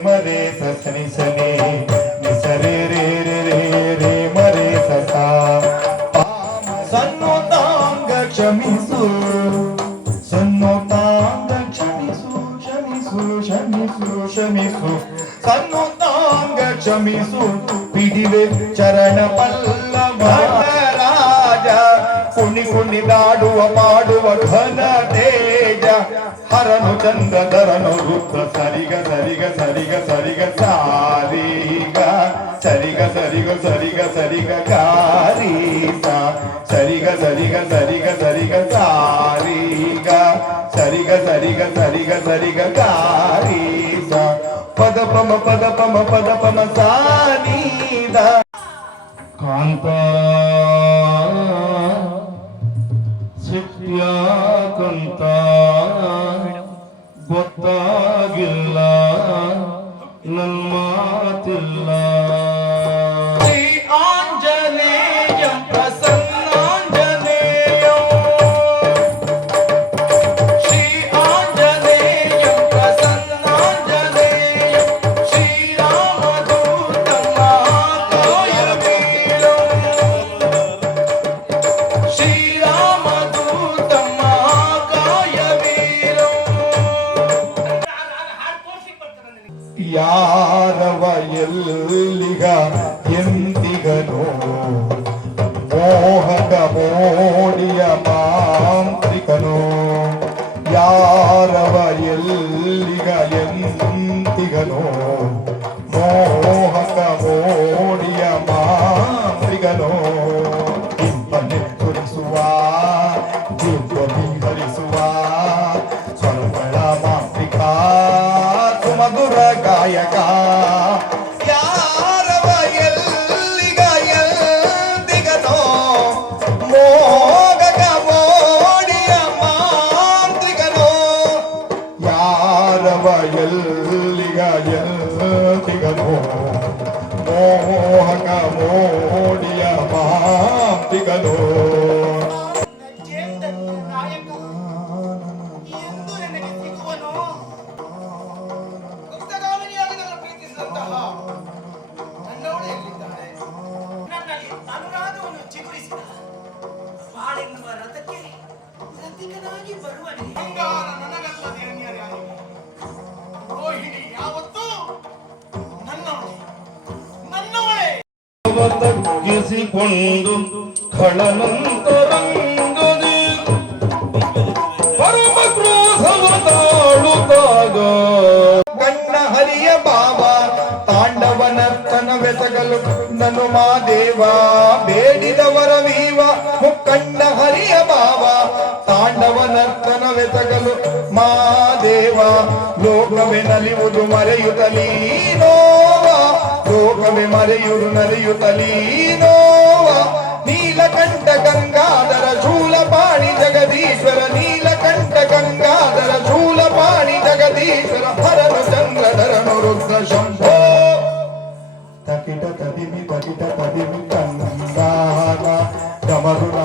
ಮರೆ ಸನಿ ಸನಿ ನಿಸರೆ ರೇ ರೇ ರೇ ರೇ ಮರೆ ಸಸ ಸನ್ನೋತಾಂಗ ಕ್ಷಮಿಸು ಸನ್ನೋತಾಂಗ ಕ್ಷಮಿಸು ಕ್ಷಮಿಸು ಕ್ಷಮಿಸು ಕ್ಷಮಿಸು ಸನ್ನೋತಾಂಗ ಕ್ಷಮಿಸು ಪಿಡಿವೆ ಚರಣ ಪಲ್ಲವ ರಾಜ ಕುಣಿ ಕುಣಿದಾಡುವ ಮಾಡುವ ಘನ ತೇಜ ಹರನು ಚಂದ್ರಧರನು ರುದ್ರ ಸರಿಗ ಸರಿಗ ಸರಿಗ ಸರಿಗ ಸಾರಿಗ ಸರಿಗ ಸರಿಗ ಸರಿಗ ಸರಿಗ ಗಾರೀಸ ಸರಿಗ ಸರಿಗ ಸರಿಗ ಸರಿಗ ಸಾರಿಗ ಸರಿಗ ಸರಿಗ ಸರಿಗ ಸರಿಗ ಗಾರೀಸ ಪದ ಪಮ ಸಾನೀದ ಕಾಂತ ಸಿಟ್ಯಾಕಂತ ಗೊತ್ತಾಗಿಲ್ಲ ನನ್ನ ಮಾತಿಲ್ಲ ಶ್ರೀ ಆಂಜನೇಯ ಪ್ರಸನ್ನಾಂಜನೇಯ ಶ್ರೀ ಆಂಜನೇಯ ಪ್ರಸನ್ನಾಂಜನೇಯ ಶ್ರೀರಾಮದೂತಮ್ಮ ಕಾಯವೀರ ಶ್ರೀರಾಮದೂತಮ್ಮ ಕಾಯವೀರ ಯಾರವ ಎಲ್ಲಿಗ ಎಂದಿಗನು ಮೋಹಕ ಮೋಡಿಯ ಮಾಂತ್ರಿಕನು ಯಾರವ ಎಲ್ಲಿಗ ಎಂದಿಗನು ಮೋಹಕ ಮೋಡಿಯ ಮಾಂತ್ರಿಕನು ಇಂಪನೆ ಸುರಿಸುವ ದಿವ್ಯದಿ ಹರಿಸುವ ಸ್ವರ್ಗಳ ಮಾಂತ್ರಿಕ ಸುಮಧುರ ಗಾಯಕ ಯಾರವ ಎಲ್ಲಿಗ ಎಂದಿಗನೋ ಮೋಹಕ ಮೋಡಿಯ ಮಾಂತ್ರಿಕನೋ ಯಾರವ ಎಲ್ಲಿಗ ಎಂದಿಗನೋ ಮೋಹಕ ಮೋಡಿಯ ಮಾಂತ್ರಿಕನೋ ತಗ್ಗಿಸಿಕೊಂಡು ಖಳನಂತರಂಗದಿ ಪರಮ ಕ್ರೋಧವ ತಾಳುತ್ತಾಗ ಕಣ್ಣ ಹರಿಯ ಬಾವ ತಾಂಡವನರ್ತನ ಬೆಸಗಲು ನನು ಮಾದೇವ ಬೇಡಿದವರ ವೀವ ಮುಕ್ಕಣ್ಣ ಹರಿಯ ಬಾವ ತಾಂಡವನರ್ತನ ಬೆಸಗಲು ಮಾದೇವ ಲೋಕವೇ ನಲಿಯುವುದು ಮರೆಯುತ್ತಲೀನೋವ ಲೋಕವೇ ಮರೆಯುವುದು ನಲಿಯುತ್ತಲೀನೋವ ನೀಲಕಂಠ ಗಂಗಾಧರ ಶೂಲಪಾಣಿ ಜಗದೀಶ್ವರ ನೀಲಕಂಠ ಗಂಗಾಧರ ಶೂಲಪಾಣಿ ಜಗದೀಶ್ವರ ಹರನು ಚಂದ್ರಧರನು ರುದ್ರ ಶಂಭೋ ತಕಿಟ ತದಿಮಿ ಕಂದಾನ ಡಮರುಣ